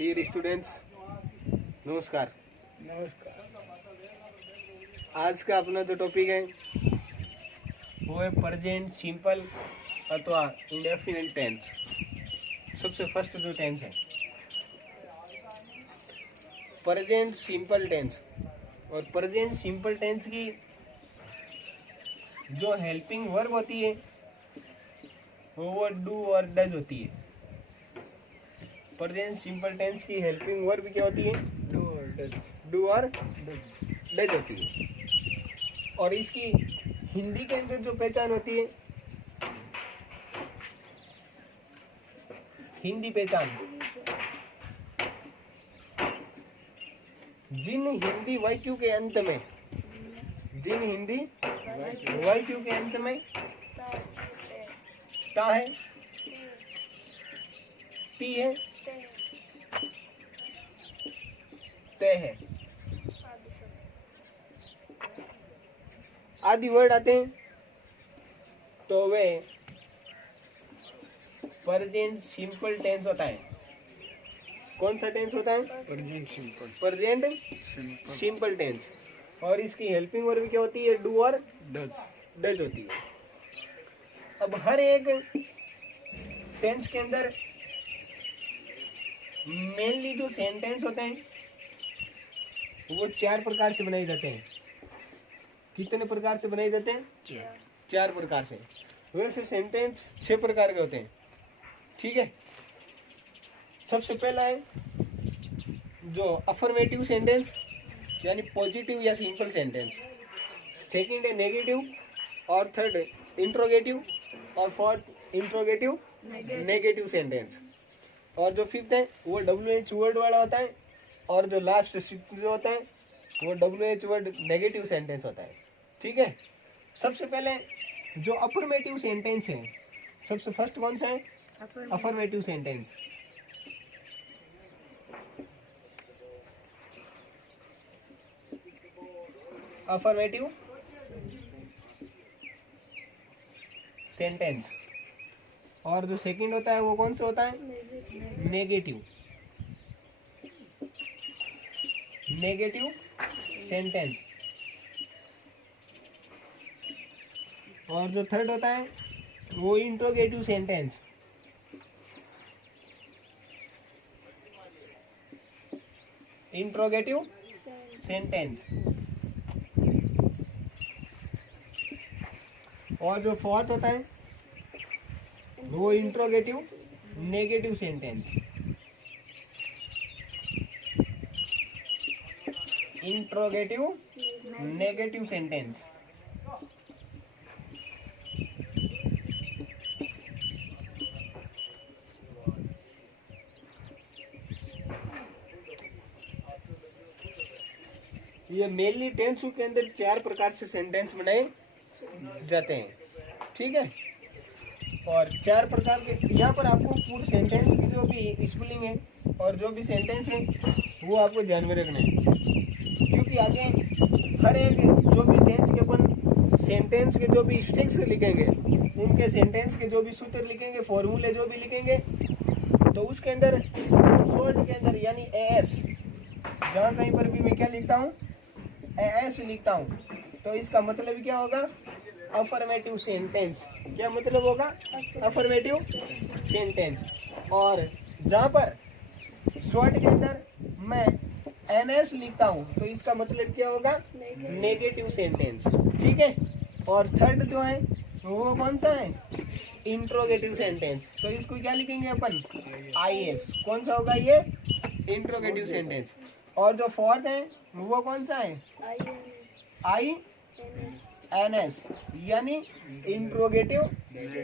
Dear students, नमस्कार। आज का अपना जो टॉपिक है वो है प्रेजेंट सिंपल अथवा इंडेफिनिट टेंस। सबसे फर्स्ट जो टेंस है प्रेजेंट सिंपल टेंस, और प्रेजेंट सिंपल टेंस की जो हेल्पिंग वर्ब होती है वो डू और डज होती है। प्रेजेंट सिंपल टेंस की हेल्पिंग वर्ब क्या होती है? डू और डज होती है। और इसकी हिंदी के अंदर जो पहचान होती है, हिंदी पहचान, जिन हिंदी वाक्यों के अंत में, जिन हिंदी वाक्यों के अंत में ता है, ती है, ते है, आदि वर्ड आते हैं तो वे प्रेजेंट सिंपल टेंस होता है। कौन सा टेंस होता है? Present simple. Present simple tense. और इसकी हेल्पिंग वर्ब क्या होती है? डू और डज होती है। अब हर एक टेंस के अंदर मेनली जो सेंटेंस होते हैं वो 4 प्रकार से बनाए जाते हैं। कितने प्रकार से बनाए जाते हैं? 4 प्रकार से। वैसे सेंटेंस 6 प्रकार के होते हैं, ठीक है। सबसे पहला है जो अफर्मेटिव सेंटेंस यानी पॉजिटिव या सिंपल सेंटेंस। सेकंड है नेगेटिव, और थर्ड इंट्रोगेटिव, और फोर्थ इंट्रोगेटिव नेगेटिव सेंटेंस। और जो फिफ्थ है वो WH वर्ड वाला होता है, और जो लास्ट जो होता है वो WH वर्ड नेगेटिव सेंटेंस होता है, ठीक है। सबसे पहले जो अफर्मेटिव सेंटेंस है, सबसे फर्स्ट कौन सा है? Affirmative sentence. Affirmative sentence. और जो सेकंड होता है वो कौन सा होता है? Negative negative sentence. और जो थर्ड होता है वो इंट्रोगेटिव सेंटेंस। Interrogative sentence. और जो फोर्थ होता है वो interrogative negative sentence. Interrogative negative sentence. ये मेनली टेंस के अंदर 4 प्रकार से सेंटेंस बनाए जाते हैं, ठीक है। और 4 प्रकार के यहाँ पर आपको पूरे सेंटेंस की जो भी स्पेलिंग है और जो भी सेंटेंस है वो आपको ध्यान में रखना है, क्योंकि आगे हर एक जो भी टेंस के अपन सेंटेंस के जो भी स्ट्रिक्स लिखेंगे, उनके सेंटेंस के जो भी सूत्र लिखेंगे, फॉर्मूले जो भी लिखेंगे, तो उसके अंदर शॉर्ट के अंदर यानी AS, जहाँ कहीं पर भी मैं क्या लिखता हूँ? AS लिखता हूँ, तो इसका मतलब क्या होगा? Affirmative sentence. क्या मतलब होगा? Affirmative sentence. और जहाँ पर शॉर्ट के अंदर मैं NS लिखता हूँ तो इसका मतलब क्या होगा? नेगेटिव सेंटेंस, ठीक है। और थर्ड जो है वो कौन सा है? Interrogative sentence. तो इसको क्या लिखेंगे अपन? IS। कौन सा होगा ये? Interrogative sentence. और जो फोर्थ है वो कौन सा है? INS यानी इंट्रोगेटिव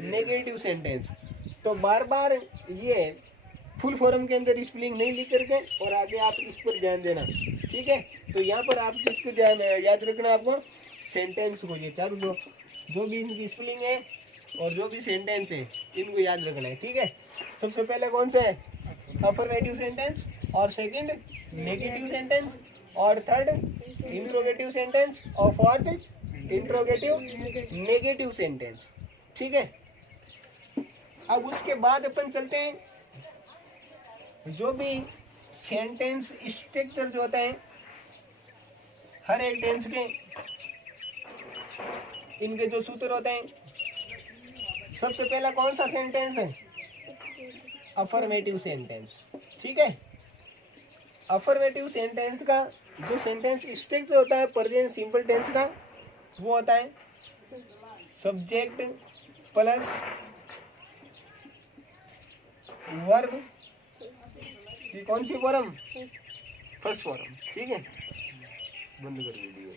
नेगेटिव सेंटेंस। तो बार बार ये फुल फॉर्म के अंदर स्पेलिंग नहीं लिख करके और आगे आप इस पर ध्यान देना, ठीक है। तो यहाँ पर आप किसको ध्यान याद रखना? आपको सेंटेंस को, ये चारों जो भी इनकी स्पेलिंग है और जो भी सेंटेंस है इनको याद रखना है, ठीक है। सबसे पहले कौन सा है? अफर्मेटिव सेंटेंस, और सेकंड नेगेटिव सेंटेंस, और थर्ड इंट्रोगेटिव सेंटेंस, और फोर्थ इंट्रोगेटिव नेगेटिव सेंटेंस, ठीक है। अब उसके बाद अपन चलते हैं जो भी सेंटेंस स्ट्रक्चर जो होता है हर एक टेंस के, इनके जो सूत्र होते हैं, सबसे पहला कौन सा सेंटेंस है? Affirmative sentence. ठीक है, अफर्मेटिव सेंटेंस का जो सेंटेंस स्ट्रक्चर होता है प्रेजेंट सिंपल टेंस का, वो होता है सब्जेक्ट प्लस वर्ब की कौन सी फॉर्म? First form. ठीक है, बंद कर वीडियो।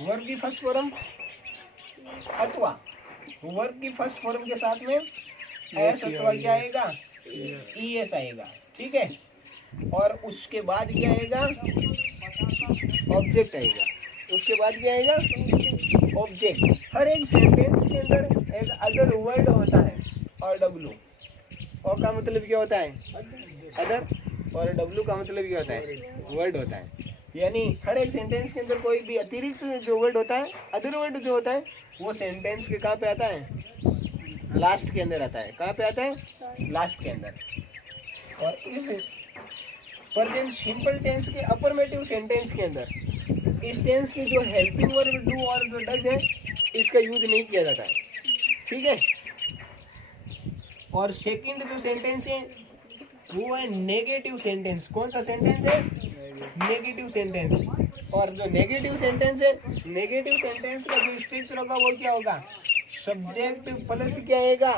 वर्ब की फर्स्ट फॉर्म अथवा वर्ब की फर्स्ट फॉर्म के साथ में एस अथवा क्या आएगा? ईएस आएगा। ठीक है, और उसके बाद क्या आएगा? ऑब्जेक्ट आएगा। उसके बाद क्या आएगा? ऑब्जेक्ट। हर एक सेंटेंस के अंदर एक अदर वर्ड होता है और डब्लू। और का मतलब क्या होता है? अदर। और डब्लू का मतलब क्या होता है? वर्ड होता है। यानी हर एक सेंटेंस के अंदर कोई भी अतिरिक्त जो वर्ड होता है, अदर वर्ड जो होता है, वो सेंटेंस के कहाँ पे आता है? लास्ट के अंदर आता है। कहाँ पे आता है? लास्ट के अंदर। और इस प्रेजेंट सिंपल टेंस के अफर्मेटिव सेंटेंस के अंदर इस टेंस की जो हेल्पिंग वर्ब डू और जो डज है, इसका यूज नहीं किया जाता है। ठीक है, और सेकंड जो सेंटेंस है वो है नेगेटिव सेंटेंस। कौन सा सेंटेंस है? Negative sentence. और जो नेगेटिव सेंटेंस है, नेगेटिव सेंटेंस का जो स्ट्रक्चर होगा वो क्या होगा? सब्जेक्ट प्लस क्या आएगा?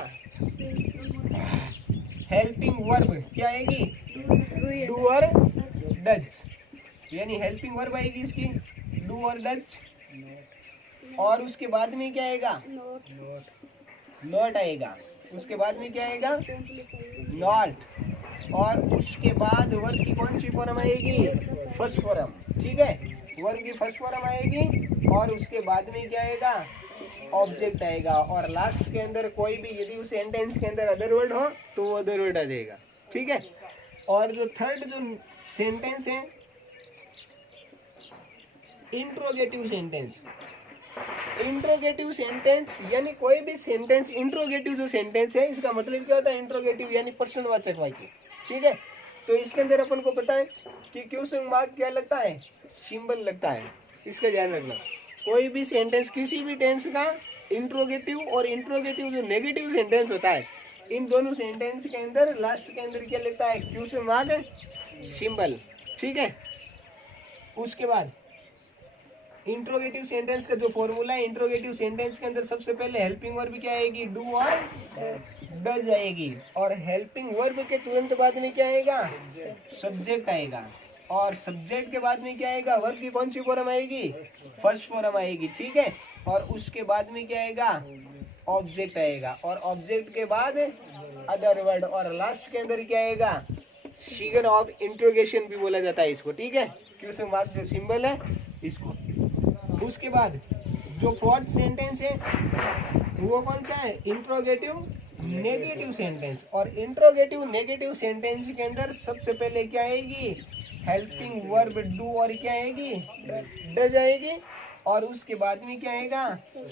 हेल्पिंग वर्ब क्या आएगी? डू और डज। यानी हेल्पिंग वर्ब आएगी इसकी डू और डज, और उसके बाद में क्या आएगा? नॉट आएगा। उसके बाद में क्या आएगा? नॉट। और उसके बाद वर्ब की कौन सी फॉर्म आएगी? First form. ठीक है, वर्ब की फर्स्ट फॉर्म आएगी और उसके बाद में क्या आएगा? ऑब्जेक्ट आएगा। और लास्ट के अंदर कोई भी यदि उस सेंटेंस के अंदर अदर वर्ड हो तो वो अदर वर्ड आ जाएगा। ठीक है, और जो थर्ड जो सेंटेंस है इंट्रोगेटिव सेंटेंस। इंट्रोगेटिव सेंटेंस यानी कोई भी सेंटेंस, इंट्रोगेटिव जो सेंटेंस है इसका मतलब क्या होता है? इंट्रोगेटिव यानी प्रश्नवाचक वाक्य। ठीक है, तो इसके अंदर अपन को पता है कि क्वेश्चन मार्क क्या लगता है? सिंबल लगता है। इसका ध्यान रखना। कोई भी सेंटेंस किसी भी टेंस का इंट्रोगेटिव और इंट्रोगेटिव जो नेगेटिव सेंटेंस होता है, इन दोनों सेंटेंस के अंदर लास्ट के अंदर क्या लगता है? Question mark symbol. ठीक है, उसके बाद इंट्रोगेटिव सेंटेंस का जो फॉर्मूला है, इंट्रोगेटिव सेंटेंस के अंदर सबसे पहले हेल्पिंग वर्ब क्या आएगी? डू और डज आएगी। और हेल्पिंग वर्ब के तुरंत बाद में क्या आएगा? सब्जेक्ट आएगा। और सब्जेक्ट के बाद में क्या आएगा? वर्ब की कौन सी फॉर्म आएगी? फर्स्ट फॉर्म आएगी। ठीक है, और उसके बाद में क्या आएगा? ऑब्जेक्ट आएगा। और ऑब्जेक्ट के बाद अदर वर्ड, और लास्ट के अंदर क्या आएगा? फिगर ऑफ इंट्रोगेशन भी बोला जाता है इसको। ठीक है, क्वेश्चन मार्क जो सिंबल है इसको। उसके बाद जो फोर्थ सेंटेंस है वो कौन सा है? Interrogative negative sentence. और इंट्रोगेटिव नेगेटिव सेंटेंस के अंदर सबसे पहले क्या आएगी? हेल्पिंग वर्ब डू और क्या आएगी? डज आएगी। और उसके बाद में क्या आएगा?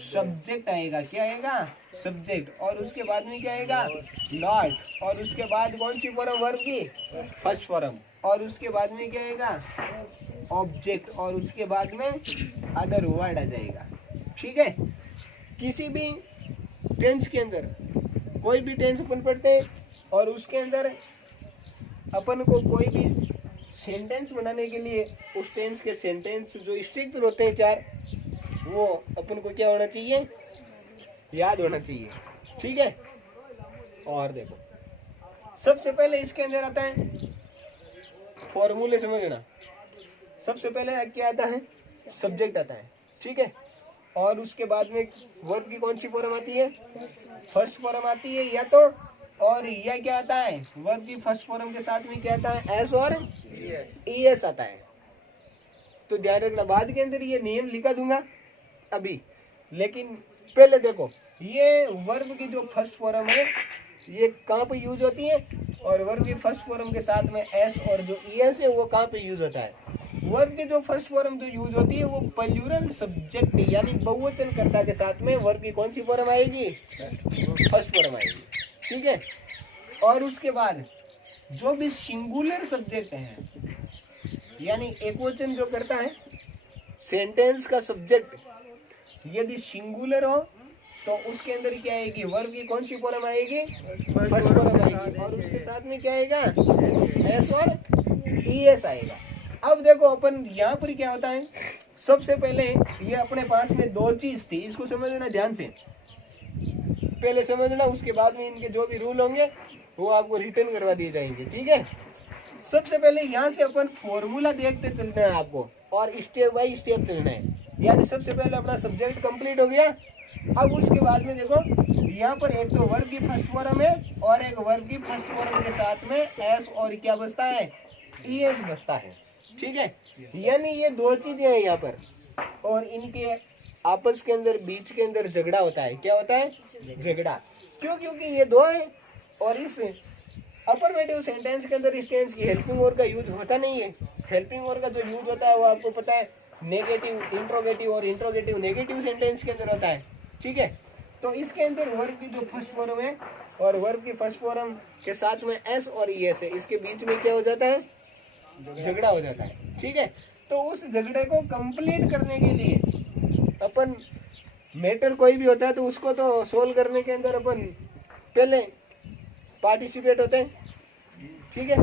सब्जेक्ट आएगा। क्या आएगा? सब्जेक्ट। और उसके बाद में क्या आएगा? नॉट। और उसके बाद कौन सी फॉर्म? वर्ब की फर्स्ट फॉर्म। और उसके बाद में क्या आएगा? ऑब्जेक्ट। और उसके बाद में अदर वर्ड आ जाएगा। ठीक है, किसी भी टेंस के अंदर कोई भी टेंस अपन पढ़ते हैं और उसके अंदर अपन को कोई भी सेंटेंस बनाने के लिए उस टेंस के सेंटेंस जो स्ट्रक्चर होते हैं चार, वो अपन को क्या होना चाहिए? याद होना चाहिए। ठीक है, और देखो सबसे पहले इसके अंदर आता है फॉर्मूले। समझना, सबसे पहले क्या आता है? सब्जेक्ट आता है। ठीक है, और उसके बाद में वर्ब की कौन सी फॉर्म आती है? फर्स्ट फॉर्म आती है या तो, और यह क्या आता है? वर्ब की फर्स्ट फॉर्म के साथ में क्या आता है? एस और ईएस आता है। तो ध्यान रखना, बाद के अंदर ये नियम लिखा दूंगा अभी, लेकिन पहले देखो ये वर्ब की जो फर्स्ट फॉर्म है ये कहाँ पे यूज होती है, और वर्ब की फर्स्ट फॉर्म के साथ में एस और जो ईएस है वो कहाँ पे यूज होता है? वर्ब की जो फर्स्ट फॉर्म जो यूज होती है वो प्लूरल सब्जेक्ट यानी बहुवचन कर्ता के साथ में वर्ब की कौन सी फॉर्म आएगी? फर्स्ट फॉर्म आएगी। ठीक है। और उसके बाद जो भी सिंगुलर सब्जेक्ट है, यानी एकवचन जो करता है, सेंटेंस का सब्जेक्ट यदि सिंगुलर हो तो उसके अंदर क्या आएगी, वर्ब की कौन सी फॉर्म आएगी, फर्स्ट फॉर्म आएगी, और उसके साथ में क्या आएगा, एस और ईएस आएगा। अब देखो अपन यहाँ पर क्या होता है, सबसे पहले ये अपने पास में दो चीज थी, इसको समझना ध्यान से, पहले समझना, उसके बाद में इनके जो भी रूल होंगे वो आपको रिटर्न करवा दिए जाएंगे, ठीक है। सबसे पहले यहाँ से अपन फॉर्मूला देखते चलते हैं आपको, और स्टेप बाय स्टेप चलना है। यानी सबसे पहले अपना सब्जेक्ट कंप्लीट हो गया। अब उसके बाद में देखो यहाँ पर एक तो वर्ब की फर्स्ट फॉर्म है और एक वर्ब की फर्स्ट फॉर्म के साथ में एस और क्या बचता है, ईएस बचता है, ठीक है। यानी ये दो चीजें हैं यहाँ पर, और इनके आपस के अंदर बीच के अंदर झगड़ा होता है। क्या होता है, झगड़ा। क्यों, क्योंकि ये दो है, और इस अफर्मेटिव सेंटेंस के अंदर इस टेंस की हेल्पिंग वर्ब का यूज होता नहीं है। हेल्पिंग वर्ब का जो यूज होता है वो आपको पता है, नेगेटिव इंट्रोगेटिव और इंट्रोगेटिव नेगेटिव सेंटेंस के अंदर होता है, ठीक है। तो इसके अंदर वर्ब की जो फर्स्ट फॉर्म है और वर्ब की फर्स्ट फॉर्म के साथ में एस और ईएस है, इसके बीच में क्या हो जाता है, झगड़ा हो जाता है, ठीक है। तो उस झगड़े को कंप्लीट करने के लिए अपन, मैटर कोई भी होता है तो उसको तो सोल्व करने के अंदर अपन पहले पार्टिसिपेट होते हैं, ठीक है।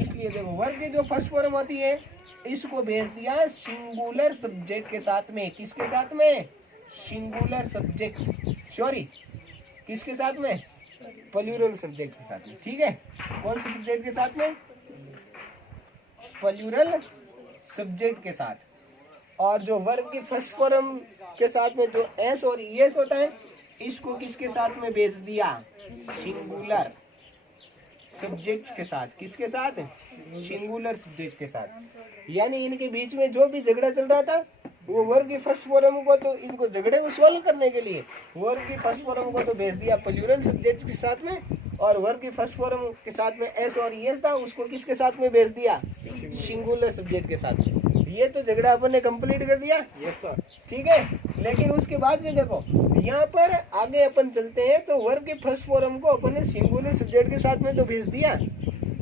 इसलिए देखो वर्ब की जो फर्स्ट फॉर्म होती है इसको भेज दिया सिंगुलर सब्जेक्ट के साथ में, किसके साथ में, सिंगुलर सब्जेक्ट, सॉरी किसके साथ में, प्लूरल सब्जेक्ट के साथ में, ठीक है। कौन से सब्जेक्ट के साथ में, प्लूरल सब्जेक्ट के साथ। और जो वर्ब की फर्स्ट फॉर्म के साथ में जो एस और ईएस होता है इसको किसके साथ में भेज दिया, सिंगुलर सब्जेक्ट के साथ, किसके साथ, सिंगुलर सब्जेक्ट के साथ। यानी इनके बीच में जो भी झगड़ा चल रहा था वो वर्ब की फर्स्ट फॉर्म को, तो इनको झगड़े को सॉल्व करने के लिए वर्ब की फर्स्ट फॉर्म को तो भेज दिया प्लूरल सब्जेक्ट के साथ में, और वर्ब की फर्स्ट फॉर्म के साथ में एस और ईएस था उसको किसके साथ में भेज दिया, सिंगुलर सब्जेक्ट के साथ में। ये तो झगड़ा अपन ने कंप्लीट कर दिया, यस सर, ठीक है। लेकिन उसके बाद में देखो यहाँ पर आगे अपन चलते हैं, तो वर्ब के फर्स्ट फॉर्म को अपन ने सिंगुलर सब्जेक्ट के साथ में तो भेज दिया,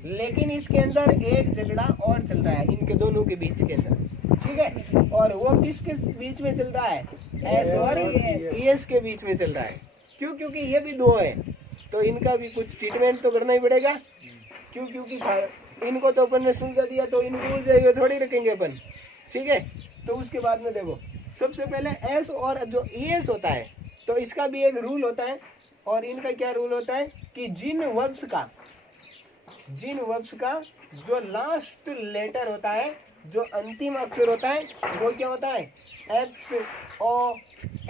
लेकिन इसके अंदर एक झगड़ा और चल रहा है इनके दोनों के बीच के अंदर, ठीक है। और वो किसके बीच में चल रहा है, एस और ईएस के बीच में चल रहा है। क्यों, क्योंकि ये भी दो है तो इनका भी कुछ ट्रीटमेंट तो करना ही पड़ेगा। क्यों, क्योंकि इनको तो अपन ने सुलझा दिया तो इनको उलझाएंगे थोड़ी रखेंगे अपन, ठीक है। तो उसके बाद में देखो सबसे पहले एस और जो ईएस होता है तो इसका भी एक रूल होता है, और इनका क्या रूल होता है कि जिन वर्ब्स का जो लास्ट लेटर होता है, जो अंतिम अक्षर होता है वो क्या होता है, X O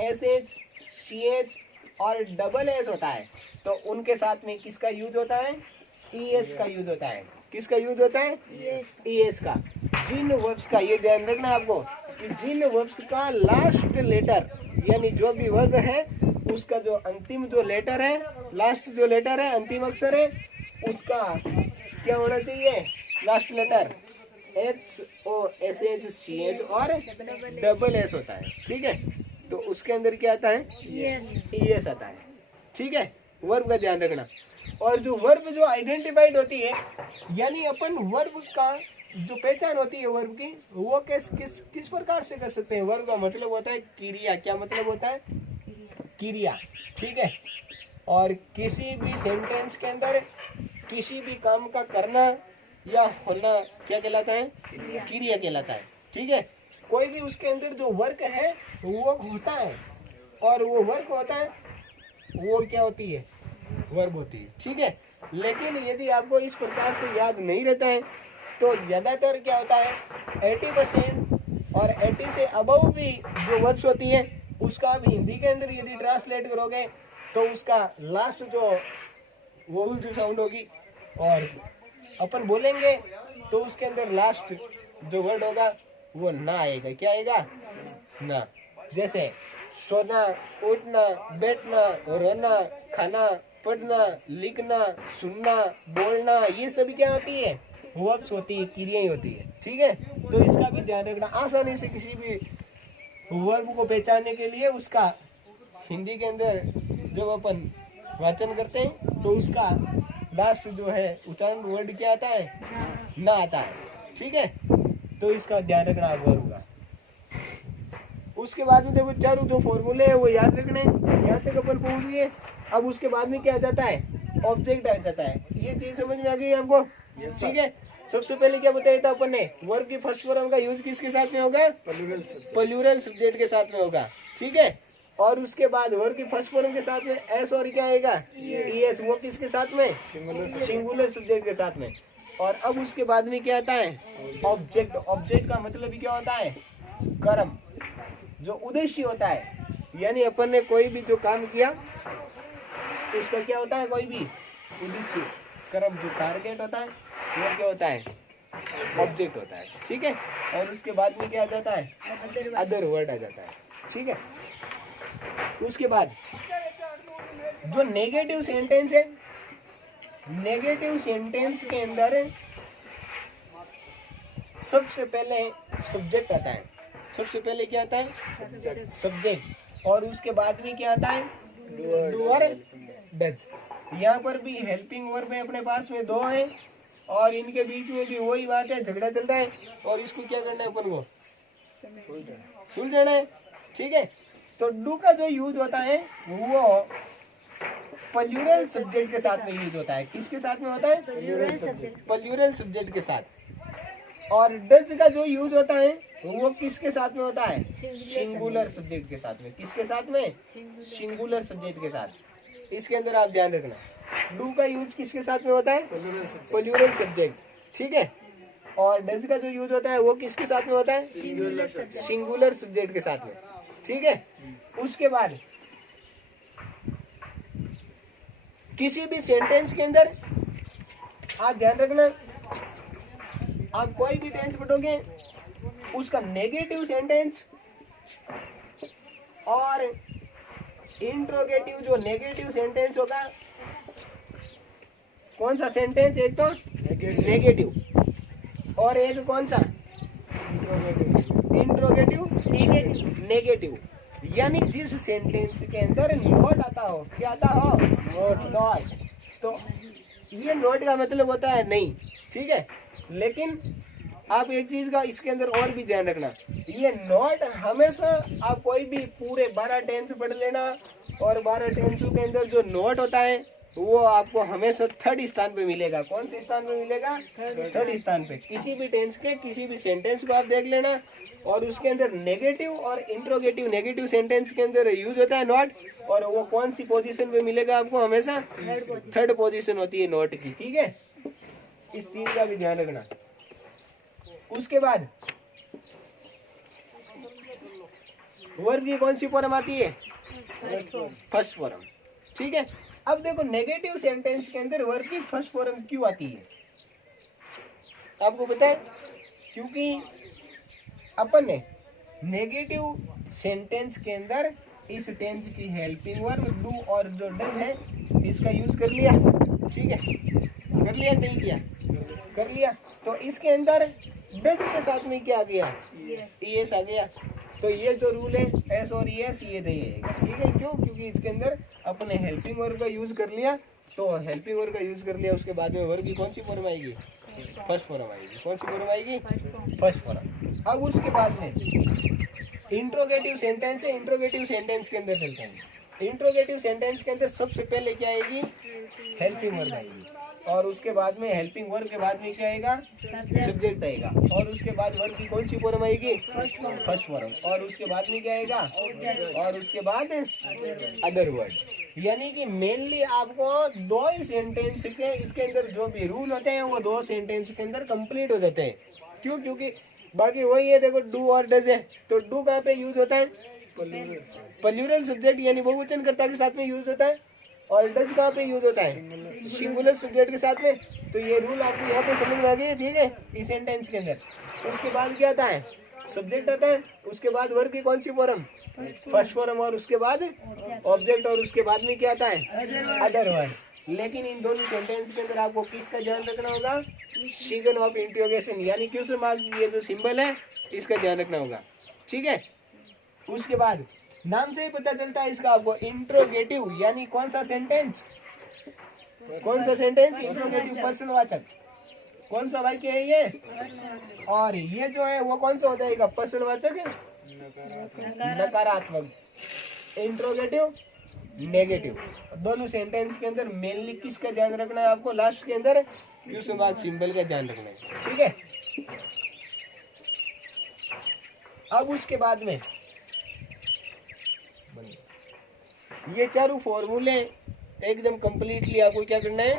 S H C H और डबल एस होता है, तो उनके साथ में किसका यूज होता है, ईएस का यूज होता है। किसका यूज होता है, ईएस का। जिन वर्ब्स का, ये ध्यान रखना आपको कि जिन वर्ब्स का लास्ट लेटर, यानी जो भी वर्ब है उसका जो अंतिम जो लेटर है, लास्ट जो लेटर है, अंतिम अक्षर है, उसका क्या होना चाहिए, last letter X O S H C H और डबल एस होता है, ठीक है। तो उसके अंदर क्या आता है, ईएस आता है, ठीक है। वर्ब का ध्यान रखना। और जो वर्ब जो आइडेंटिफाइड होती है, यानी अपन वर्ब का जो पहचान होती है वर्ब की, वो किस प्रकार से कर सकते हैं। वर्ब का मतलब होता है क्रिया। क्या मतलब होता है, क्रिया, ठीक है। और किसी भी सेंटेंस के अंदर किसी भी काम का करना या होना क्या कहलाता है, क्रिया कहलाता है, ठीक है। कोई भी उसके अंदर जो वर्क है वो होता है, और वो वर्क होता है वो क्या होती है, वर्ब होती है, ठीक है। लेकिन यदि आपको इस प्रकार से याद नहीं रहता है तो ज़्यादातर क्या होता है 80% और 80 से अबव भी जो वर्ड्स होती है उसका आप हिंदी के अंदर यदि ट्रांसलेट करोगे तो उसका लास्ट जो वोवल जो साउंड होगी, और अपन बोलेंगे तो उसके अंदर लास्ट जो वर्ड होगा वो ना आएगा। क्या आएगा, ना। जैसे सोना, उठना, बैठना, रोना, खाना, पढ़ना, लिखना, सुनना, बोलना, ये सभी क्या होती है, वर्ब्स होती है, क्रियाएं होती है, ठीक है। तो इसका भी ध्यान रखना। आसानी से किसी भी वर्ब को पहचानने के लिए उसका हिंदी के अंदर जब अपन वाचन करते हैं तो उसका लास्ट जो है उच्चारण वर्ड क्या आता है, ना आता है। ठीक है, तो इसका ध्यान रखना आप होगा। उसके बाद में देखो चारों जो फॉर्मूले है वो याद रखने, यहाँ तक अपन पहुंच गए। अब उसके बाद में क्या आ जाता है, ऑब्जेक्ट आ जाता है। ये चीज समझ में आ गई आपको? ठीक है, सबसे पहले क्या बताया था अपन ने, वर्ब की फर्स्ट फॉर्म का यूज किसके साथ में होगा, प्लूरल सब्जेक्ट के साथ में होगा। ठीक है, और उसके बाद वर्ब की फर्स्ट फॉर्म के साथ में एस और क्या आएगा, ईएस, वो किसके साथ में, सिंगुलर सब्जेक्ट के साथ में। और अब उसके बाद में क्या आता है, ऑब्जेक्ट। ऑब्जेक्ट का मतलब ही क्या होता है, कर्म, जो उद्देश्य होता है। यानी अपन ने कोई भी जो काम किया उसका क्या होता है, कोई भी उद्देश्य, कर्म, जो टारगेट होता है वो क्या होता है, ऑब्जेक्ट होता है। ठीक है, और उसके बाद में क्या आ जाता है, अदर वर्ड आ जाता है। ठीक है, उसके बाद जो नेगेटिव सेंटेंस है, नेगेटिव सेंटेंस के अंदर सबसे पहले सब्जेक्ट आता है। सबसे पहले क्या आता है, सब्जेक्ट, और उसके बाद में क्या आता है, डूअर, डज। यहाँ पर भी हेल्पिंग वर्ब है अपने पास में दो हैं, और इनके बीच में भी वही बात है, झगड़ा चल रहा है, और इसको क्या करना है अपन को, सुलझाना है। ठीक है, तो डू का जो यूज होता है वो प्लूरल सब्जेक्ट के साथ में यूज होता है। किसके साथ में होता है, प्लूरल सब्जेक्ट के साथ। और डज का जो यूज होता है वो किसके साथ में होता है, सिंगुलर सब्जेक्ट के साथ में। किसके साथ में, सिंगुलर सब्जेक्ट के साथ। इसके अंदर आप ध्यान रखना, डू का यूज किसके साथ में होता है, प्लूरल सब्जेक्ट। ठीक है, और डज का जो यूज होता है वो किसके साथ में होता है, सिंगुलर सब्जेक्ट के साथ में। ठीक है, उसके बाद किसी भी सेंटेंस के अंदर आप ध्यान रखना, आप कोई भी टेंस पढ़ोगे उसका नेगेटिव सेंटेंस और इंट्रोगेटिव, जो नेगेटिव सेंटेंस होगा, कौन सा सेंटेंस, एक तो नेगेटिव और एक कौन सा, इंट्रोगेटिव, नेगेटिव। यानी जिस सेंटेंस के अंदर नॉट आता हो, क्या आता हो, नॉट, तो ये नॉट का मतलब होता है नहीं। ठीक है, लेकिन आप एक चीज का इसके अंदर और भी ध्यान रखना, ये नॉट हमेशा, आप कोई भी पूरे 12 टेंस पढ़ लेना, और 12 टेंसों के अंदर जो नॉट होता है वो आपको हमेशा थर्ड स्थान पे मिलेगा। कौन से स्थान पे मिलेगा, थर्ड स्थान पे। किसी भी टेंस के किसी भी सेंटेंस को आप देख लेना, और उसके अंदर नेगेटिव और इंट्रोगेटिव, नेगेटिव सेंटेंस के अंदर यूज होता है नॉट, और वो कौन सी पोजीशन पे मिलेगा आपको, हमेशा थर्ड पोजीशन होती है नॉट की। ठीक है, इस चीज का भी ध्यान रखना। उसके बाद वर्ब की कौन सी फॉर्म आती है, फर्स्ट फॉर्म। ठीक है, अब देखो नेगेटिव सेंटेंस के अंदर वर्ब की फर्स्ट फॉर्म क्यों आती है, आपको पता है? क्योंकि अपन ने नेगेटिव सेंटेंस के अंदर इस टेंस की हेल्पिंग वर्ब डू और जो डज है इसका यूज कर लिया। ठीक है, कर लिया, नहीं किया, कर लिया। तो इसके अंदर डज के साथ में क्या आ गया, ईएस आ गया। तो ये जो रूल है एस और ईएस ये देगा। ठीक है, क्यों, क्योंकि इसके अंदर अपने हेल्पिंग वर्ब का यूज कर लिया। तो हेल्पिंग वर्ब का यूज कर लिया, उसके बाद में वर्ब की कौन सी फॉर्म आएगी, फर्स्ट फॉर्म आएगी। कौन सी फॉर्म आएगी, फर्स्ट फॉर्म। अब उसके बाद में इंट्रोगेटिव सेंटेंस है, इंट्रोगेटिव सेंटेंस के अंदर चलते हैं। इंट्रोगेटिव सेंटेंस के अंदर सबसे पहले क्या आएगी, हेल्पिंग वर्ब आएगी, और उसके बाद में हेल्पिंग वर्ब के बाद में क्या आएगा, सब्जेक्ट आएगा, और उसके बाद वर्ब की कौन सी फॉर्म आएगी, फर्स्ट फॉर्म, और उसके बाद में क्या आएगा, और उसके बाद अदर वर्ड। यानी कि मेनली आपको दो ही सेंटेंस के इसके अंदर जो भी रूल होते हैं वो दो सेंटेंस के अंदर कंप्लीट हो जाते हैं। क्यों, क्योंकि बाकी वही है, देखो डू और डज है, तो डू कहाँ पे यूज होता है, प्लूरल सब्जेक्ट यानी बहुवचनकर्ता के साथ में यूज होता है, और डज कहाँ पे यूज होता है, सिंगुलर सब्जेक्ट के साथ में। तो ये रूल आपको यहाँ पे समझ में आ गई है। ठीक है, इस सेंटेंस के अंदर उसके बाद क्या आता है, सब्जेक्ट आता है, उसके बाद वर्ब की कौन सी फॉर्म, फर्स्ट फॉर्म, और उसके बाद ऑब्जेक्ट, और उसके बाद में क्या आता है, अदर वर्ड। लेकिन इन दोनों सेंटेंस के अंदर आपको किसका ध्यान रखना होगा, सिग्न ऑफ इंटरोगेशन, यानी क्वेश्चन मार्क ये जो सिंबल है इसका ध्यान रखना होगा। ठीक है, उसके बाद नाम से ही पता चलता है इसका आपको, इंट्रोगेटिव यानी कौन सा सेंटेंस, कौन सा सेंटेंस? इंट्रोगेटिव प्रश्नवाचक। कौन सा वाक्य है ये? और ये जो है वो कौन सा हो जाएगा? प्रश्नवाचक है, नकारात्मक। Interrogative, negative. दोनों सेंटेंस के अंदर मेनली किसका ध्यान रखना है आपको? लास्ट के अंदर क्वेश्चन मार्क सिंबल का ध्यान रखना है, ठीक है। अब उसके बाद में ये चारों फॉर्मूले एकदम कंप्लीटली आपको क्या करना है?